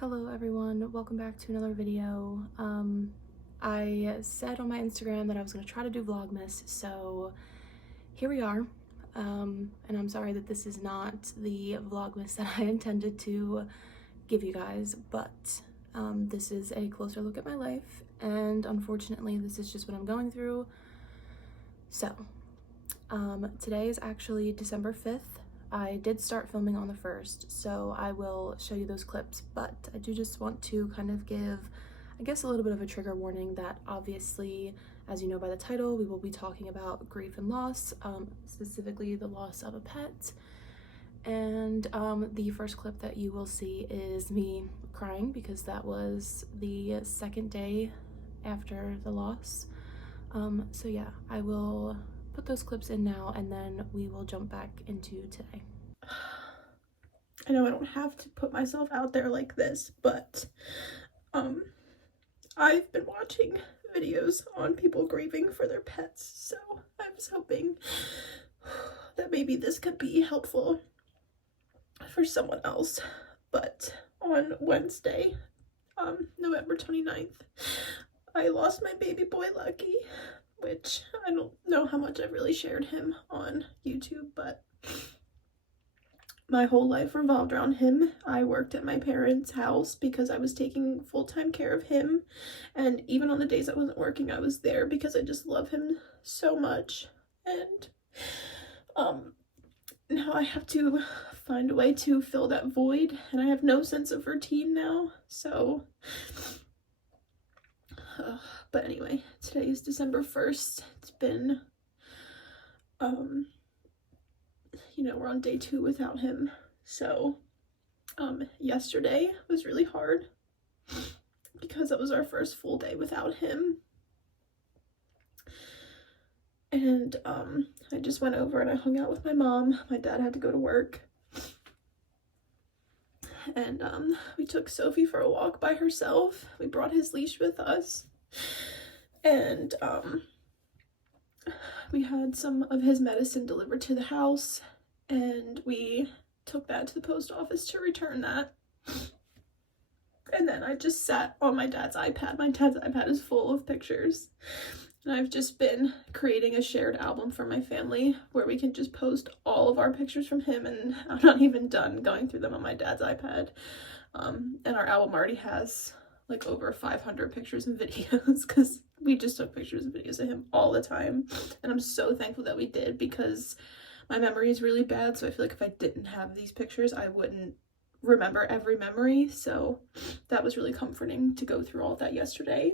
Hello everyone, welcome back to another video. I said on my Instagram that I was going to try to do vlogmas, so here we are. And I'm sorry that this is not the vlogmas that I intended to give you guys, but this is a closer look at my life, and unfortunately this is just what I'm going through. So, today is actually December 5th. I did start filming on the 1st, so I will show you those clips, but I do just want to kind of give, I guess, a little bit of a trigger warning that obviously, as you know by the title, we will be talking about grief and loss, specifically the loss of a pet. And the first clip that you will see is me crying because that was the second day after the loss. So yeah, I will put those clips in now and then we will jump back into today. I know I don't have to put myself out there like this, but I've been watching videos on people grieving for their pets, so I was hoping that maybe this could be helpful for someone else. But on Wednesday, November 29th, I lost my baby boy Lucky, which I don't know how much I've really shared him on YouTube, but my whole life revolved around him. I worked at my parents' house because I was taking full-time care of him, and even on the days I wasn't working, I was there because I just love him so much. And now I have to find a way to fill that void, and I have no sense of routine now, so but anyway, today is December 1st. It's been we're on day 2 without him. So yesterday was really hard because it was our first full day without him. And I just went over and I hung out with my mom. My dad had to go to work. And we took Sophie for a walk by herself. We brought his leash with us. And we had some of his medicine delivered to the house, and we took that to the post office to return that. And then I just sat on my dad's iPad. My dad's iPad is full of pictures, and I've just been creating a shared album for my family where we can just post all of our pictures from him, and I'm not even done going through them on my dad's iPad. And our album already has like over 500 pictures and videos because we just took pictures and videos of him all the time, and I'm so thankful that we did because my memory is really bad, so I feel like if I didn't have these pictures I wouldn't remember every memory. So that was really comforting to go through all of that yesterday.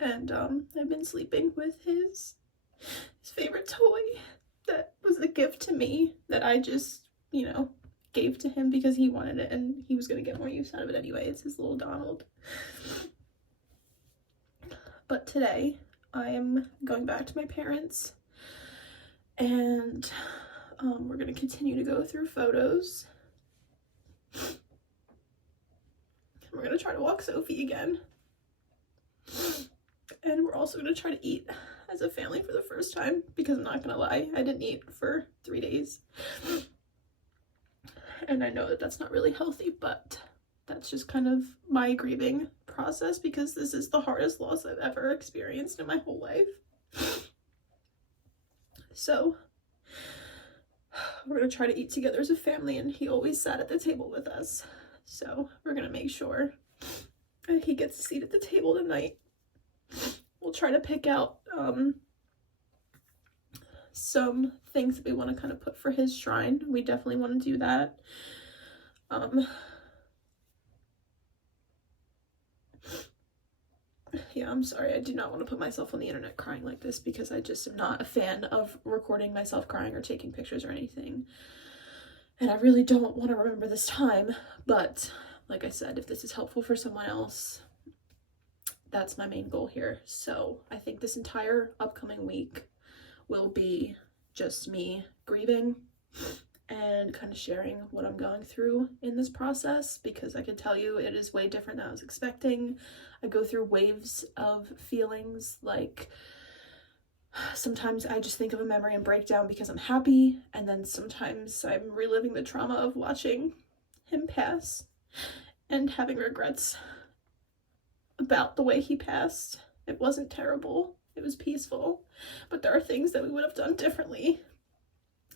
And I've been sleeping with his favorite toy that was a gift to me that I just gave to him because he wanted it and he was going to get more use out of it anyway. It's his little Donald. But today I am going back to my parents, and we're going to continue to go through photos. We're going to try to walk Sophie again. And we're also going to try to eat as a family for the first time because I'm not going to lie, I didn't eat for 3 days. And I know that that's not really healthy, but that's just kind of my grieving process because this is the hardest loss I've ever experienced in my whole life. So we're going to try to eat together as a family, and he always sat at the table with us. So we're going to make sure that he gets a seat at the table tonight. We'll try to pick out some things that we want to kind of put for his shrine. We definitely want to do that. Yeah, I'm sorry. I do not want to put myself on the internet crying like this because I just am not a fan of recording myself crying or taking pictures or anything. And I really don't want to remember this time, but like I said, if this is helpful for someone else, that's my main goal here. So I think this entire upcoming week will be just me grieving and kind of sharing what I'm going through in this process, because I can tell you it is way different than I was expecting. I go through waves of feelings. Like sometimes I just think of a memory and break down because I'm happy, and then sometimes I'm reliving the trauma of watching him pass, and having regrets about the way he passed. It wasn't terrible. It was peaceful. But there are things that we would have done differently.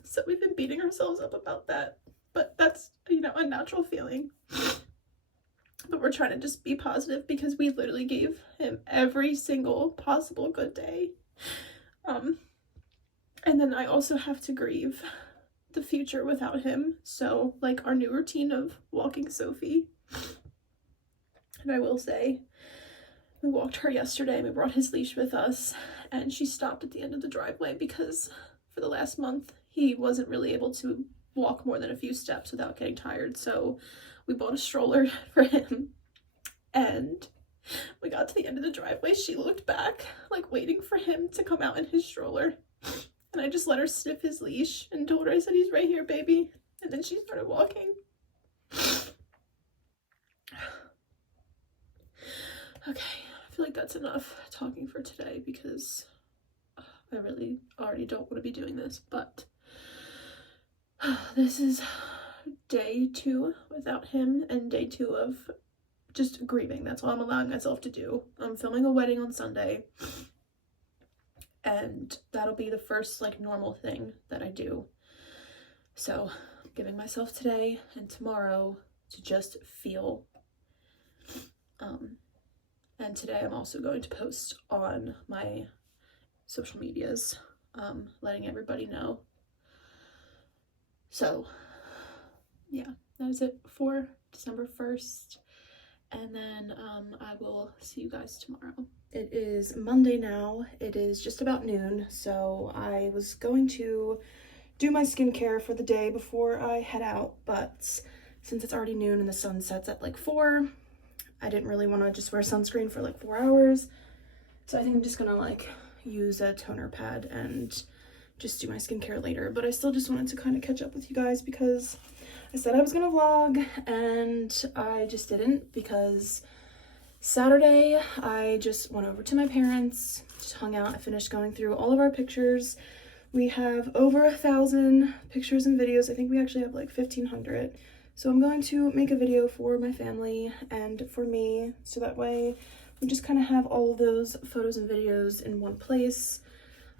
So we've been beating ourselves up about that. But that's, you know, a natural feeling. But we're trying to just be positive because we literally gave him every single possible good day. And then I also have to grieve the future without him. So, like, our new routine of walking Sophie. And I will say, we walked her yesterday. We brought his leash with us. And she stopped at the end of the driveway because for the last month, he wasn't really able to walk more than a few steps without getting tired. So we bought a stroller for him. And we got to the end of the driveway. She looked back, like waiting for him to come out in his stroller. And I just let her sniff his leash and told her, I said, he's right here, baby. And then she started walking. Okay, I feel like that's enough talking for today because I really already don't want to be doing this. But this is day 2 without him and day 2 of just grieving. That's all I'm allowing myself to do. I'm filming a wedding on Sunday. And that'll be the first like normal thing that I do. So I'm giving myself today and tomorrow to just feel. And today I'm also going to post on my social medias, letting everybody know. So yeah, that is it for December 1st. And then I will see you guys tomorrow. It is Monday now. It is just about noon, so I was going to do my skincare for the day before I head out, but since it's already noon and the sun sets at like 4, I didn't really want to just wear sunscreen for like 4 hours. So I think I'm just gonna like use a toner pad and just do my skincare later. But I still just wanted to kind of catch up with you guys because I said I was gonna vlog and I just didn't, because Saturday I just went over to my parents, just hung out. I finished going through all of our pictures. We have over 1,000 pictures and videos. I think we actually have like 1,500. So I'm going to make a video for my family and for me, so that way we just kind of have all of those photos and videos in one place.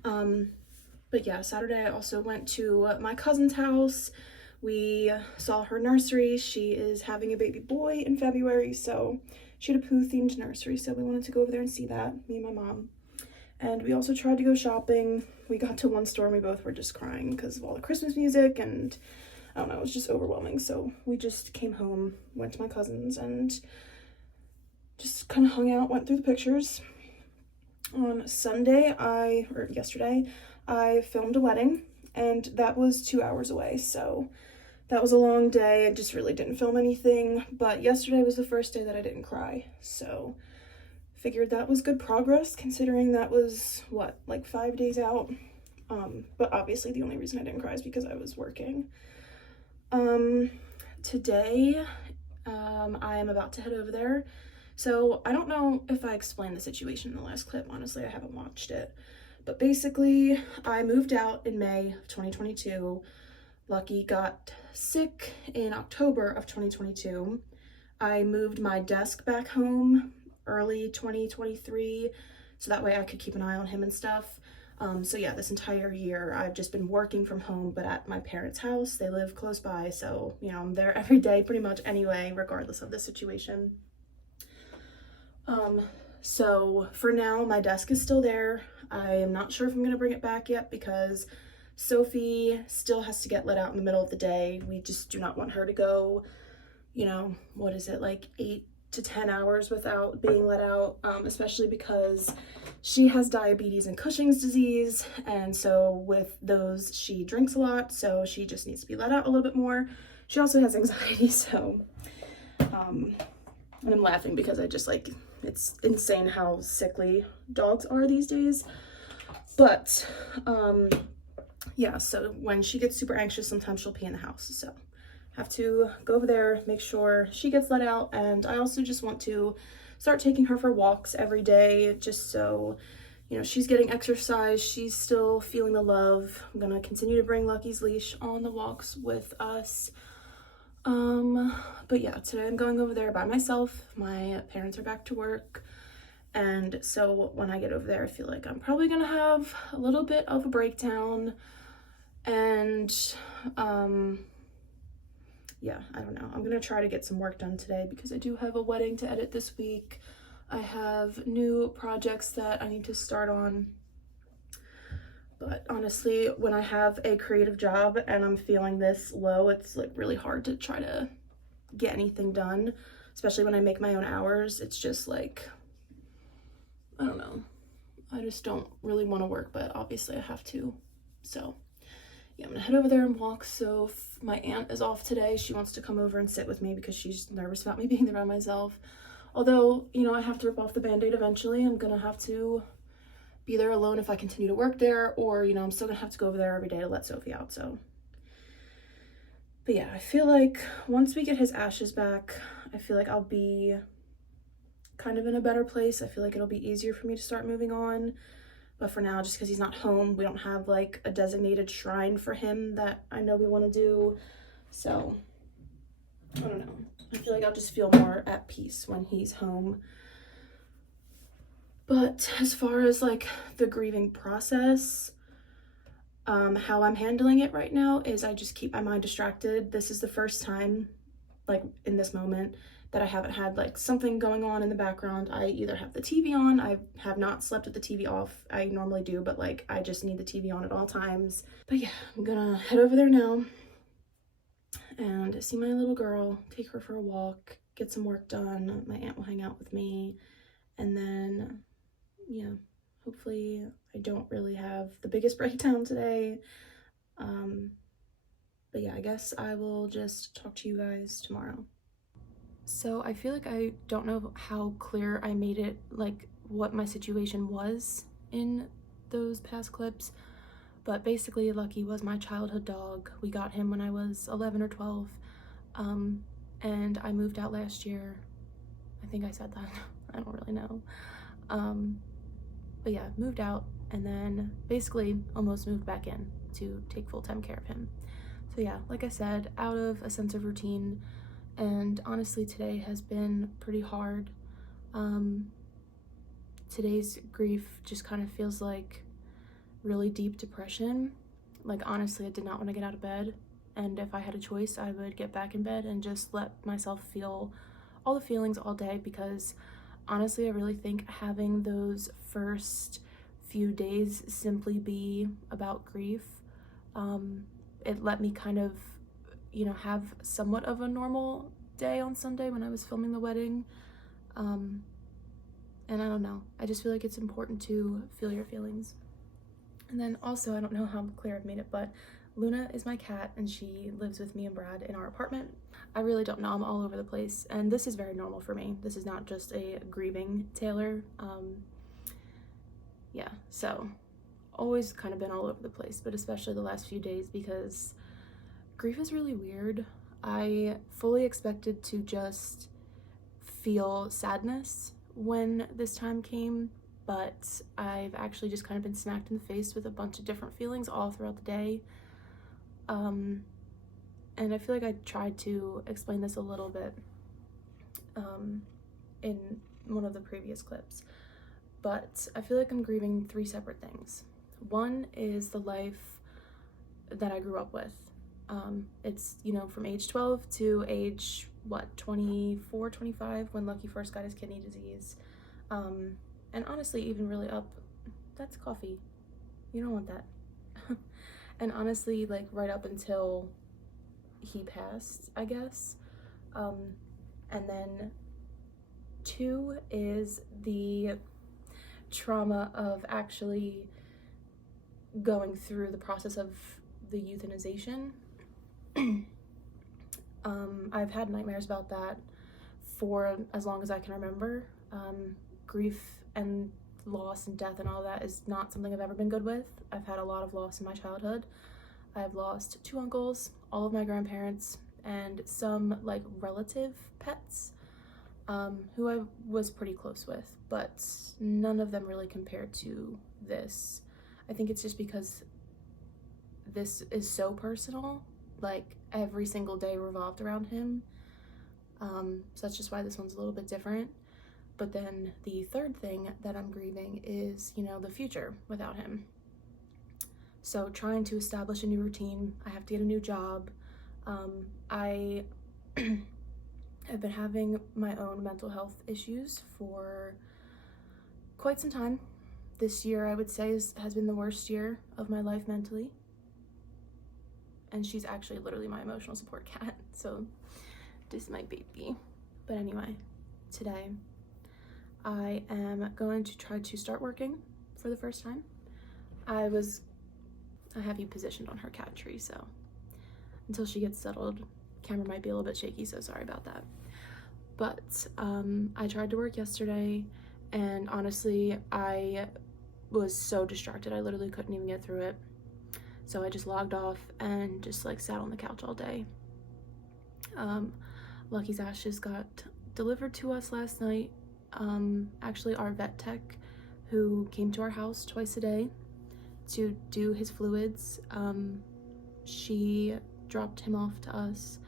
But yeah, Saturday I also went to my cousin's house. We saw her nursery. She is having a baby boy in February, so she had a Pooh-themed nursery, so we wanted to go over there and see that, me and my mom. And we also tried to go shopping. We got to one store and we both were just crying because of all the Christmas music, and I don't know, it was just overwhelming. So we just came home, went to my cousin's, and just kind of hung out, went through the pictures. On Sunday, yesterday, I filmed a wedding, and that was 2 hours away, so that was a long day. I just really didn't film anything, but yesterday was the first day that I didn't cry, so figured that was good progress considering that was, what, like 5 days out? But obviously the only reason I didn't cry is because I was working. Today, I am about to head over there. So I don't know if I explained the situation in the last clip. Honestly, I haven't watched it. But basically, I moved out in May of 2022. Lucky got sick in October of 2022. I moved my desk back home early 2023, so that way I could keep an eye on him and stuff. So yeah, this entire year I've just been working from home, but at my parents' house. They live close by, so you know, I'm there every day pretty much anyway, regardless of the situation. So for now, my desk is still there. I am not sure if I'm gonna bring it back yet because Sophie still has to get let out in the middle of the day. We just do not want her to go, you know, what is it, like 8 to 10 hours without being let out, especially because she has diabetes and Cushing's disease, and so with those she drinks a lot, so she just needs to be let out a little bit more. She also has anxiety, so and I'm laughing because I just like, it's insane how sickly dogs are these days. But yeah, so when she gets super anxious, sometimes she'll pee in the house, so have to go over there, make sure she gets let out. And I also just want to start taking her for walks every day, just so, you know, she's getting exercise, she's still feeling the love. I'm gonna continue to bring Lucky's leash on the walks with us. But yeah, today I'm going over there by myself. My parents are back to work. And so when I get over there, I feel like I'm probably gonna have a little bit of a breakdown. And, yeah, I don't know. I'm gonna try to get some work done today because I do have a wedding to edit this week. I have new projects that I need to start on. But honestly, when I have a creative job and I'm feeling this low, it's like really hard to try to get anything done, especially when I make my own hours. It's just like, I don't know. I just don't really want to work, but obviously I have to. So yeah, I'm gonna head over there and walk. So my aunt is off today. She wants to come over and sit with me because she's nervous about me being there by myself. Although, you know, I have to rip off the band-aid eventually. I'm gonna have to be there alone if I continue to work there, or, you know, I'm still gonna have to go over there every day to let Sophie out. So, but yeah, I feel like once we get his ashes back, I feel like I'll be kind of in a better place. I feel like it'll be easier for me to start moving on. But for now, just because he's not home, we don't have like a designated shrine for him that I know we want to do. So I don't know. I feel like I'll just feel more at peace when he's home. But as far as like the grieving process, how I'm handling it right now is I just keep my mind distracted. This is the first time, like in this moment, that I haven't had like something going on in the background. I either have the TV on, I have not slept with the TV off. I normally do, but like I just need the TV on at all times. But yeah, I'm gonna head over there now and see my little girl, take her for a walk, get some work done. My aunt will hang out with me, and then yeah, hopefully I don't really have the biggest breakdown today. But yeah, I guess I will just talk to you guys tomorrow. So I feel like I don't know how clear I made it, like what my situation was in those past clips, but basically Lucky was my childhood dog. We got him when I was 11 or 12, and I moved out last year. I think I said that. I don't really know. But yeah, moved out and then basically almost moved back in to take full-time care of him. So yeah, like I said, out of a sense of routine, and honestly today has been pretty hard. Today's grief just kind of feels like really deep depression. Like honestly, I did not want to get out of bed, and if I had a choice, I would get back in bed and just let myself feel all the feelings all day, because honestly, I really think having those first few days simply be about grief, it let me kind of, you know, have somewhat of a normal day on Sunday when I was filming the wedding. And I don't know, I just feel like it's important to feel your feelings. And then also, I don't know how clear I've made it, but Luna is my cat and she lives with me and Brad in our apartment. I really don't know, I'm all over the place, and this is very normal for me. This is not just a grieving Taylor. Yeah, so always kind of been all over the place, but especially the last few days because grief is really weird. I fully expected to just feel sadness when this time came, but I've actually just kind of been smacked in the face with a bunch of different feelings all throughout the day. And I feel like I tried to explain this a little bit in one of the previous clips, but I feel like I'm grieving three separate things. One is the life that I grew up with. It's, you know, from age 12 to age, 24, 25, when Lucky first got his kidney disease. And honestly, even really up, that's coffee. You don't want that. And honestly, like right up until he passed, I guess. And then 2 is the trauma of actually going through the process of the euthanization. I've had nightmares about that for as long as I can remember. Grief and loss and death and all that is not something I've ever been good with. I've had a lot of loss in my childhood. I've lost 2 uncles, all of my grandparents, and some like relative pets, who I was pretty close with, but none of them really compared to this. I think it's just because this is so personal. Like, every single day revolved around him. So that's just why this one's a little bit different. But then the third thing that I'm grieving is, you know, the future without him. So trying to establish a new routine. I have to get a new job. I have been having my own mental health issues for quite some time. This year, I would say, has been the worst year of my life mentally. And she's actually literally my emotional support cat, so this is my baby. But anyway, today I am going to try to start working for the first time. I have you positioned on her cat tree, so until she gets settled, camera might be a little bit shaky, so sorry about that. But I tried to work yesterday, and honestly, I was so distracted, I literally couldn't even get through it. So I just logged off and just like sat on the couch all day. Lucky's ashes got delivered to us last night. Actually, our vet tech who came to our house twice a day to do his fluids, she dropped him off to us,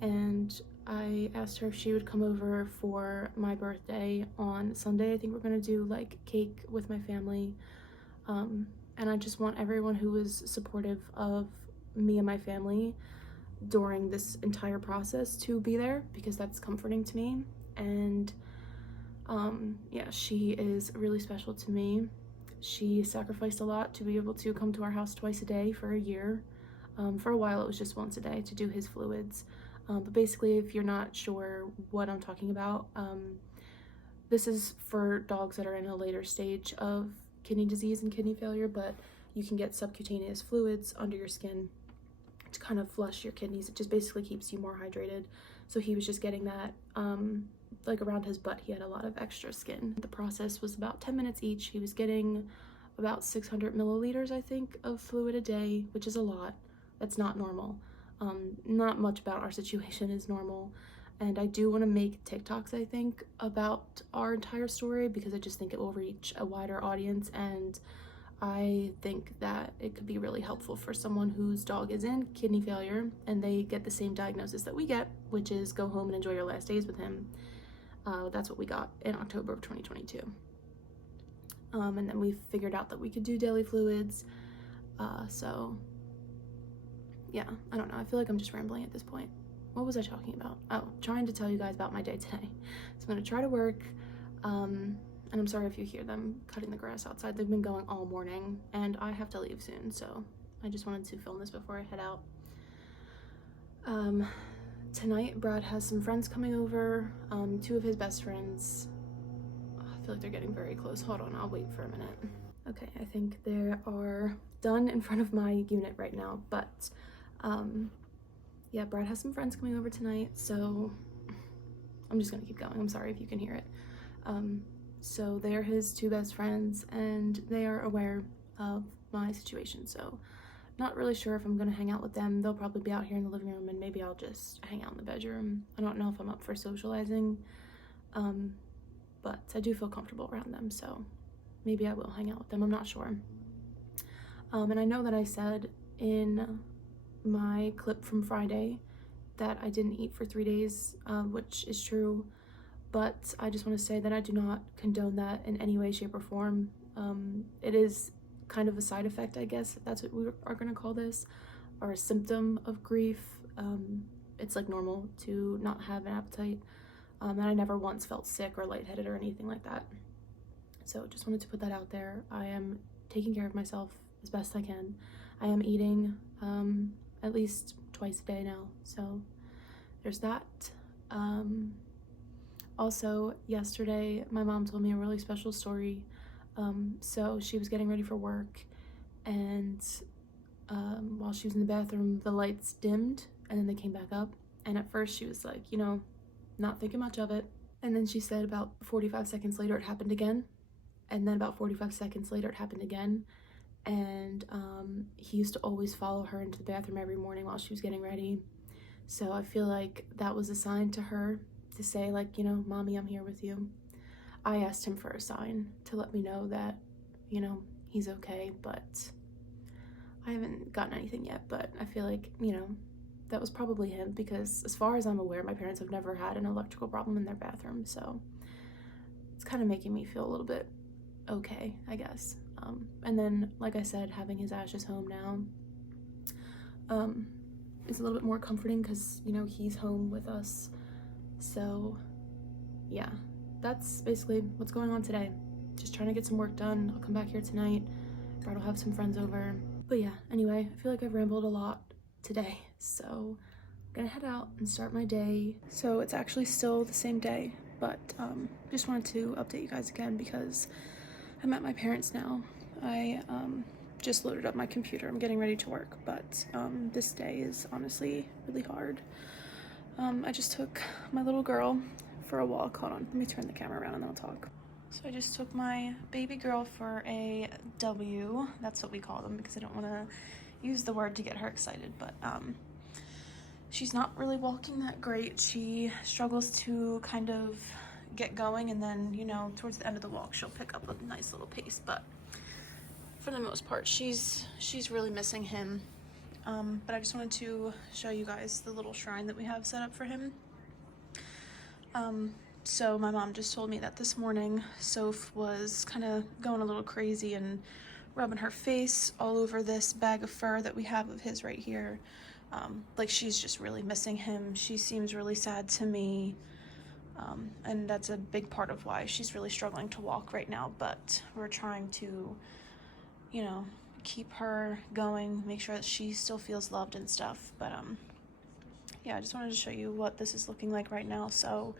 and I asked her if she would come over for my birthday on Sunday. I think we're gonna do like cake with my family. And I just want everyone who was supportive of me and my family during this entire process to be there, because that's comforting to me. And yeah, she is really special to me. She sacrificed a lot to be able to come to our house twice a day for a year. For a while it was just once a day to do his fluids. But basically, if you're not sure what I'm talking about, this is for dogs that are in a later stage of kidney disease and kidney failure, but you can get subcutaneous fluids under your skin to kind of flush your kidneys. It just basically keeps you more hydrated. So he was just getting that, like around his butt, he had a lot of extra skin. The process was about 10 minutes each. He was getting about 600 milliliters, I think, of fluid a day, which is a lot. That's not normal. Not much about our situation is normal. And I do want to make TikToks, I think, about our entire story, because I just think it will reach a wider audience, and I think that it could be really helpful for someone whose dog is in kidney failure and they get the same diagnosis that we get, which is go home and enjoy your last days with him. That's what we got in October of 2022. And then we figured out that we could do daily fluids. So yeah, I don't know. I feel like I'm just rambling at this point. What was I talking about? Oh, trying to tell you guys about my day today. So I'm gonna try to work. And I'm sorry if you hear them cutting the grass outside. They've been going all morning, and I have to leave soon, so I just wanted to film this before I head out. Tonight, Brad has some friends coming over, two of his best friends. I feel like they're getting very close. Hold on, I'll wait for a minute. Okay, I think they are done in front of my unit right now, but yeah, Brad has some friends coming over tonight, so I'm just gonna keep going. I'm sorry if you can hear it. So they're his two best friends, and they are aware of my situation, so not really sure if I'm gonna hang out with them. They'll probably be out here in the living room, and maybe I'll just hang out in the bedroom. I don't know if I'm up for socializing, but I do feel comfortable around them, so maybe I will hang out with them. I'm not sure. And I know that I said in my clip from Friday that I didn't eat for 3 days, which is true, but I just want to say that I do not condone that in any way, shape, or form. It is kind of a side effect, I guess, if that's what we are going to call this, or a symptom of grief. It's like normal to not have an appetite, and I never once felt sick or lightheaded or anything like that. So just wanted to put that out there. I am taking care of myself as best I can. I am eating at least twice a day now, so there's that. Also, yesterday, my mom told me a really special story. So she was getting ready for work, and while she was in the bathroom, the lights dimmed, and then they came back up. And at first she was like, you know, not thinking much of it. And then she said about 45 seconds later it happened again. And then about 45 seconds later it happened again. And he used to always follow her into the bathroom every morning while she was getting ready. So I feel like that was a sign to her to say, like, you know, Mommy, I'm here with you. I asked him for a sign to let me know that, you know, he's okay, but I haven't gotten anything yet. But I feel like, you know, that was probably him, because as far as I'm aware, my parents have never had an electrical problem in their bathroom, so it's kind of making me feel a little bit okay, I guess. And then, like I said, having his ashes home now is a little bit more comforting because, you know, he's home with us. So yeah, that's basically what's going on today. Just trying to get some work done. I'll come back here tonight. Brad will have some friends over. But yeah, anyway, I feel like I've rambled a lot today, so I'm gonna head out and start my day. So it's actually still the same day, but just wanted to update you guys again because I'm at my parents' now. I just loaded up my computer. I'm getting ready to work, but this day is honestly really hard. I just took my little girl for a walk. Hold on, let me turn the camera around and then I'll talk. So I just took my baby girl for a W. That's what we call them because I don't want to use the word to get her excited, but she's not really walking that great. She struggles to kind of get going, and then, you know, towards the end of the walk she'll pick up a nice little pace, but for the most part she's really missing him. But I just wanted to show you guys the little shrine that we have set up for him. So my mom just told me that this morning Soph was kind of going a little crazy and rubbing her face all over this bag of fur that we have of his right here. Like she's just really missing him. She seems really sad to me. And that's a big part of why she's really struggling to walk right now, but we're trying to, you know, keep her going, make sure that she still feels loved and stuff. But yeah, I just wanted to show you what this is looking like right now. So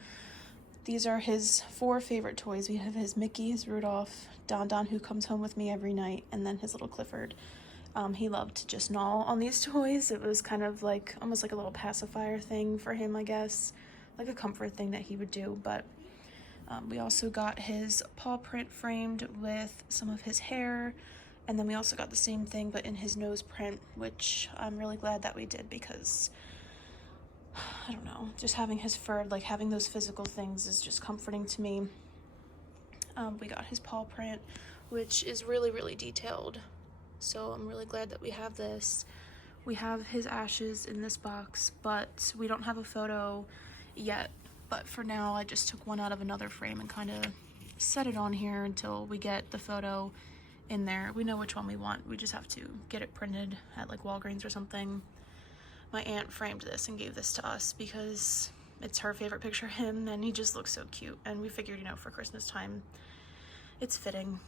these are his 4 favorite toys. We have his Mickey, his Rudolph, Don Don, who comes home with me every night, and then his little Clifford. He loved to just gnaw on these toys. It was kind of like almost like a little pacifier thing for him, I guess, like a comfort thing that he would do. But we also got his paw print framed with some of his hair, and then we also got the same thing but in his nose print, which I'm really glad that we did because I don't know, just having his fur, like having those physical things is just comforting to me. We got his paw print, which is really, really detailed. So I'm really glad that we have this. We have his ashes in this box, but we don't have a photo yet. But for now, I just took one out of another frame and kind of set it on here until we get the photo in there. We know which one we want. We just have to get it printed at like Walgreens or something. My aunt framed this and gave this to us because it's her favorite picture of him, and he just looks so cute. And we figured, you know, for Christmas time, it's fitting.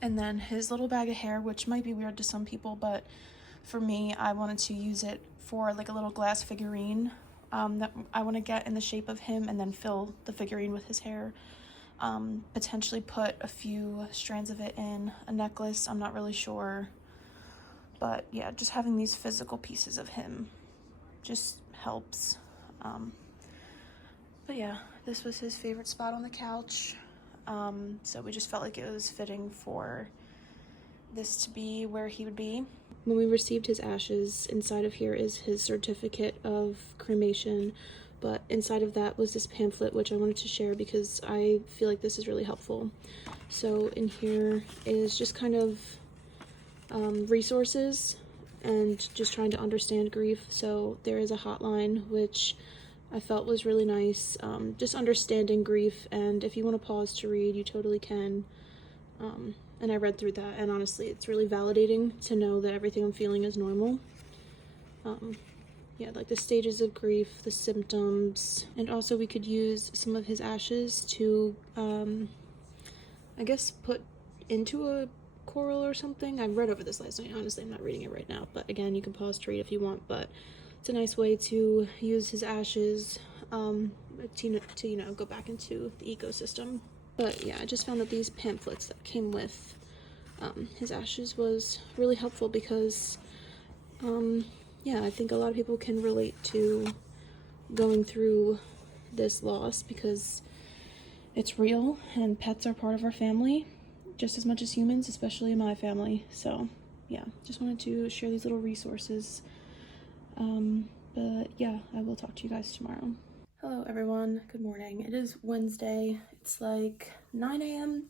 And then his little bag of hair, which might be weird to some people, but for me, I wanted to use it for like a little glass figurine that I want to get in the shape of him and then fill the figurine with his hair. Potentially put a few strands of it in a necklace. I'm not really sure. But yeah, just having these physical pieces of him just helps. But yeah, this was his favorite spot on the couch. So we just felt like it was fitting for this to be where he would be. When we received his ashes, inside of here is his certificate of cremation, but inside of that was this pamphlet, which I wanted to share because I feel like this is really helpful. So in here is just kind of resources and just trying to understand grief. So there is a hotline, which I felt was really nice, just understanding grief, and if you want to pause to read, you totally can. And I read through that, and honestly, it's really validating to know that everything I'm feeling is normal. Yeah, like the stages of grief, the symptoms, and also we could use some of his ashes to, I guess, put into a coral or something. I read over this last night. Honestly, I'm not reading it right now, but again, you can pause to read if you want, but it's a nice way to use his ashes to, you know, go back into the ecosystem. But yeah, I just found that these pamphlets that came with his ashes was really helpful because yeah, I think a lot of people can relate to going through this loss because it's real, and pets are part of our family just as much as humans, especially in my family. So yeah, just wanted to share these little resources. But yeah, I will talk to you guys tomorrow. Hello everyone, good morning. It is Wednesday. It's like 9 a.m.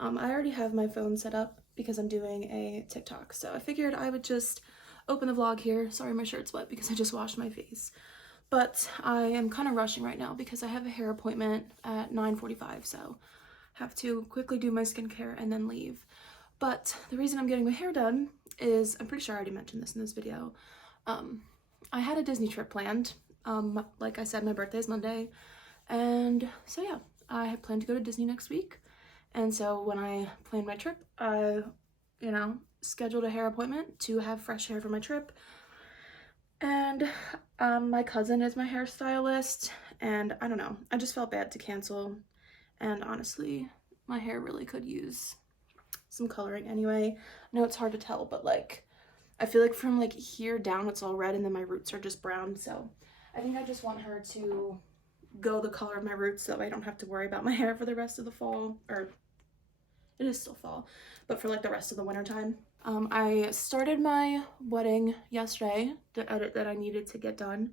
I already have my phone set up because I'm doing a TikTok, so I figured I would just open the vlog here. Sorry, my shirt's wet because I just washed my face. But I am kind of rushing right now because I have a hair appointment at 9:45, so have to quickly do my skincare and then leave. But the reason I'm getting my hair done is, I'm pretty sure I already mentioned this in this video. I had a Disney trip planned. Like I said, my birthday is Monday. And so yeah, I had planned to go to Disney next week. And so when I planned my trip, I, scheduled a hair appointment to have fresh hair for my trip. And my cousin is my hairstylist, and I don't know, I just felt bad to cancel. And honestly, my hair really could use some coloring anyway. I know it's hard to tell, but like, I feel like from like here down it's all red and then my roots are just brown. So I think I just want her to go the color of my roots so that I don't have to worry about my hair for the rest of the fall, or it is still fall, but for like the rest of the winter time. I started my wedding yesterday, the edit that I needed to get done.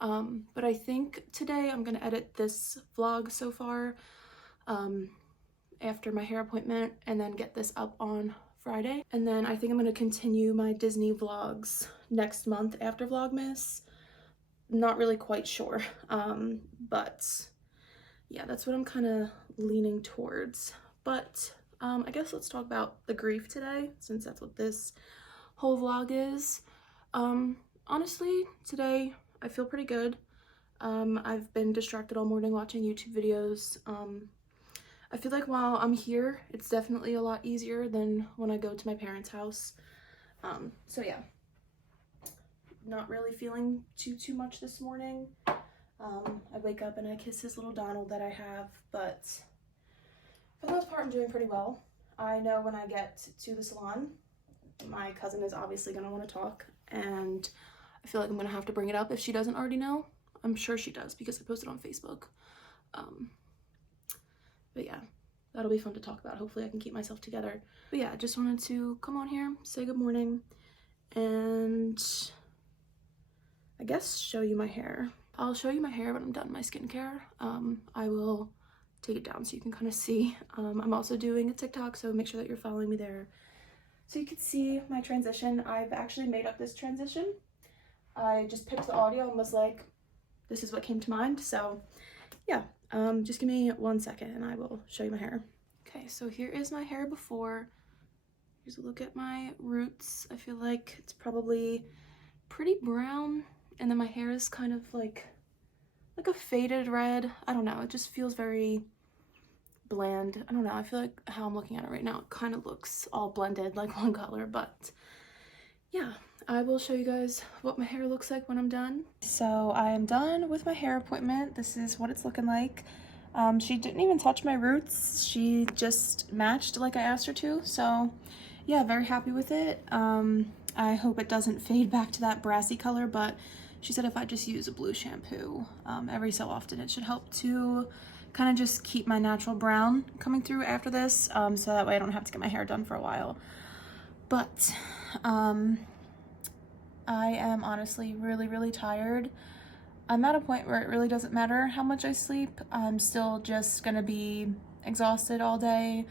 But I think today I'm gonna edit this vlog so far after my hair appointment, and then get this up on Friday. And then I think I'm gonna continue my Disney vlogs next month after Vlogmas. Not really quite sure, but yeah, that's what I'm kind of leaning towards. But I guess let's talk about the grief today, since that's what this whole vlog is. Honestly, today I feel pretty good. I've been distracted all morning watching YouTube videos. I feel like while I'm here, it's definitely a lot easier than when I go to my parents' house. So yeah, not really feeling too much this morning. I wake up and I kiss this little Donald that I have, but for the most part, I'm doing pretty well. I know when I get to the salon, my cousin is obviously going to want to talk, and I feel like I'm going to have to bring it up if she doesn't already know. I'm sure she does because I posted on Facebook. But yeah, that'll be fun to talk about. Hopefully I can keep myself together. But yeah, I just wanted to come on here, say good morning, and I guess show you my hair. I'll show you my hair when I'm done my skincare. I will take it down so you can kind of see. I'm also doing a TikTok, so make sure that you're following me there so you can see my transition. I've actually made up this transition. I just picked the audio and was like, this is what came to mind. So yeah, just give me 1 second and I will show you my hair. Okay, so here is my hair before. Here's a look at my roots. I feel like it's probably pretty brown, and then my hair is kind of like a faded red. I don't know, it just feels very bland. I don't know, I feel like how I'm looking at it right now, it kind of looks all blended like one color. But yeah, I will show you guys what my hair looks like when I'm done. So I am done with my hair appointment. This is what it's looking like. She didn't even touch my roots. She just matched like I asked her to. So yeah, very happy with it. I hope it doesn't fade back to that brassy color, but she said if I just use a blue shampoo every so often, it should help to kind of just keep my natural brown coming through after this, so that way I don't have to get my hair done for a while. But I am honestly really tired. I'm at a point where it really doesn't matter how much I sleep. I'm still just gonna be exhausted all day.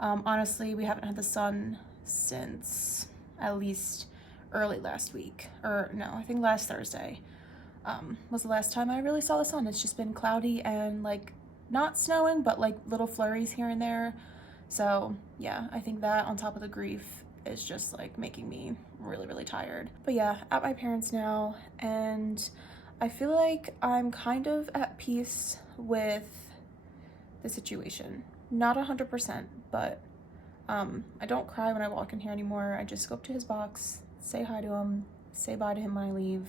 Honestly, we haven't had the sun since at least early last week, or no, I think last Thursday was the last time I really saw the sun. It's just been cloudy and like not snowing, but like little flurries here and there. So yeah, I think that on top of the grief is just like making me really tired. But yeah, at my parents' now, and I feel like I'm kind of at peace with the situation. Not 100%, but I don't cry when I walk in here anymore. I just go up to his box, say hi to him, say bye to him when I leave.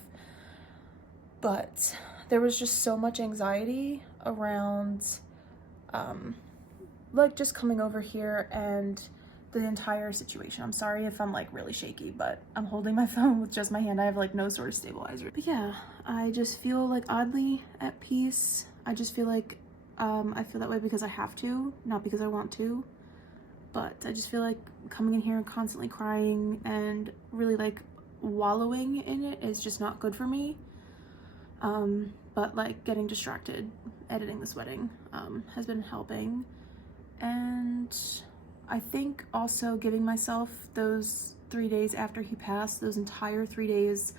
But there was just so much anxiety around like just coming over here and the entire situation. I'm sorry if I'm like really shaky, but I'm holding my phone with just my hand. I have like no sort of stabilizer. But yeah, I just feel like oddly at peace. I just feel like I feel that way because I have to, not because I want to. But I just feel like coming in here and constantly crying and really like wallowing in it is just not good for me. But like getting distracted editing this wedding has been helping. And I think also giving myself those 3 days after he passed, those entire 3 days.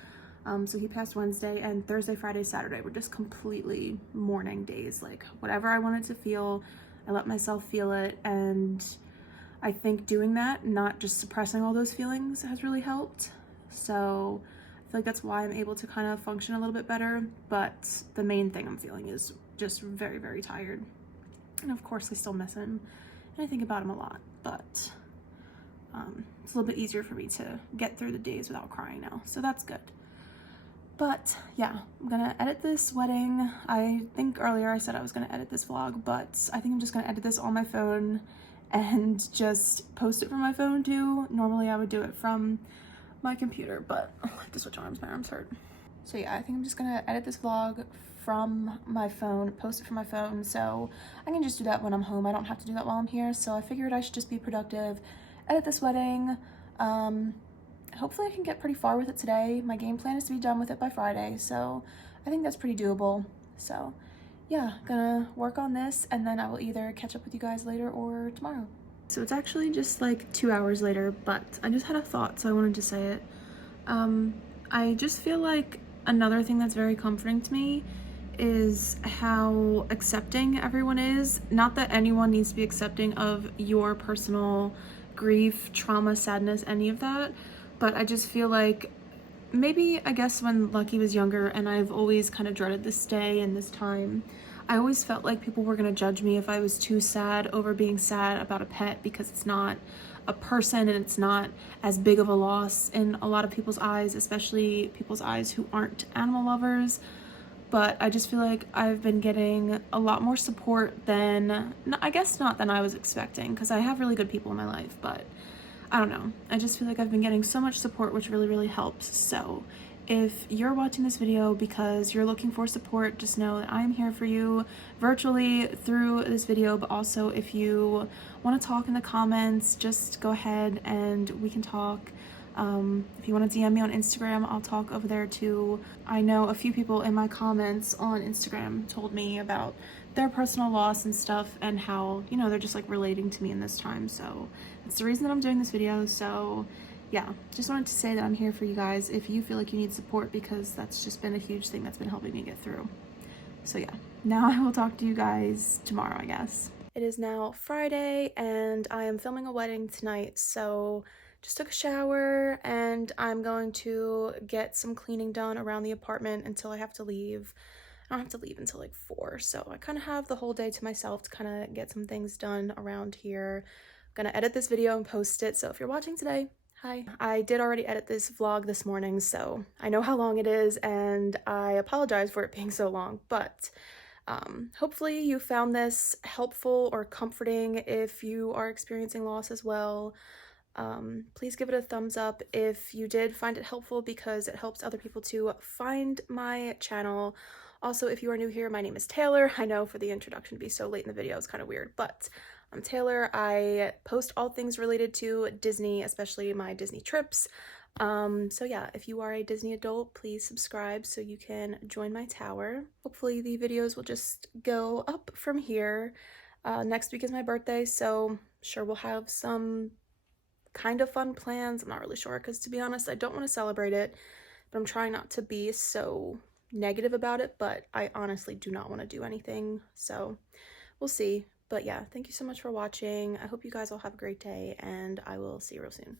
So he passed Wednesday, and Thursday, Friday, Saturday were just completely mourning days. Like, whatever I wanted to feel, I let myself feel it, and I think doing that, not just suppressing all those feelings, has really helped. So I feel like that's why I'm able to kind of function a little bit better, but the main thing I'm feeling is just very, very tired. And of course I still miss him, and I think about him a lot, but it's a little bit easier for me to get through the days without crying now, so that's good. But yeah, I'm gonna edit this wedding. I think earlier I said I was gonna edit this vlog, but I think I'm just gonna edit this on my phone and just post it from my phone too. Normally I would do it from my computer, but I have to switch arms, my arms hurt. So yeah, I think I'm just gonna edit this vlog from my phone, post it from my phone, so I can just do that when I'm home. I don't have to do that while I'm here, so I figured I should just be productive, edit this wedding. Hopefully I can get pretty far with it today. My game plan is to be done with it by Friday, so I think that's pretty doable. So yeah, gonna work on this, and then I will either catch up with you guys later or tomorrow. So it's actually just like 2 hours later, but I just had a thought, so I wanted to say it. I just feel like another thing that's very comforting to me is how accepting everyone is. Not that anyone needs to be accepting of your personal grief, trauma, sadness, any of that, but I just feel like maybe, I guess when Lucky was younger and I've always kind of dreaded this day and this time, I always felt like people were gonna judge me if I was too sad over being sad about a pet, because it's not a person and it's not as big of a loss in a lot of people's eyes, especially people's eyes who aren't animal lovers. But I just feel like I've been getting a lot more support than, I guess not than I was expecting, because I have really good people in my life, but I don't know. I just feel like I've been getting so much support, which really, really helps. So if you're watching this video because you're looking for support, just know that I'm here for you virtually through this video, but also if you want to talk in the comments, just go ahead and we can talk. If you want to DM me on Instagram, I'll talk over there too. I know a few people in my comments on Instagram told me about their personal loss and stuff, and how, you know, they're just like relating to me in this time. So that's the reason that I'm doing this video. So yeah, just wanted to say that I'm here for you guys if you feel like you need support, because that's just been a huge thing that's been helping me get through. So yeah, now I will talk to you guys tomorrow, I guess. It is now Friday and I am filming a wedding tonight, so just took a shower and I'm going to get some cleaning done around the apartment until I have to leave. I don't have to leave until like 4, so I kind of have the whole day to myself to kind of get some things done around here. I'm gonna edit this video and post it, so if you're watching today, hi. I did already edit this vlog this morning, so I know how long it is, and I apologize for it being so long, but hopefully you found this helpful or comforting if you are experiencing loss as well. Please give it a thumbs up if you did find it helpful, because it helps other people to find my channel. Also, if you are new here, my name is Taylor. I know for the introduction to be so late in the video is kind of weird, but I'm Taylor. I post all things related to Disney, especially my Disney trips. So yeah, if you are a Disney adult, please subscribe so you can join my tower. Hopefully the videos will just go up from here. Next week is my birthday, so sure we'll have some kind of fun plans. I'm not really sure, because to be honest, I don't want to celebrate it, but I'm trying not to be so negative about it, but I honestly do not want to do anything, so we'll see. But yeah, thank you so much for watching. I hope you guys all have a great day, and I will see you real soon.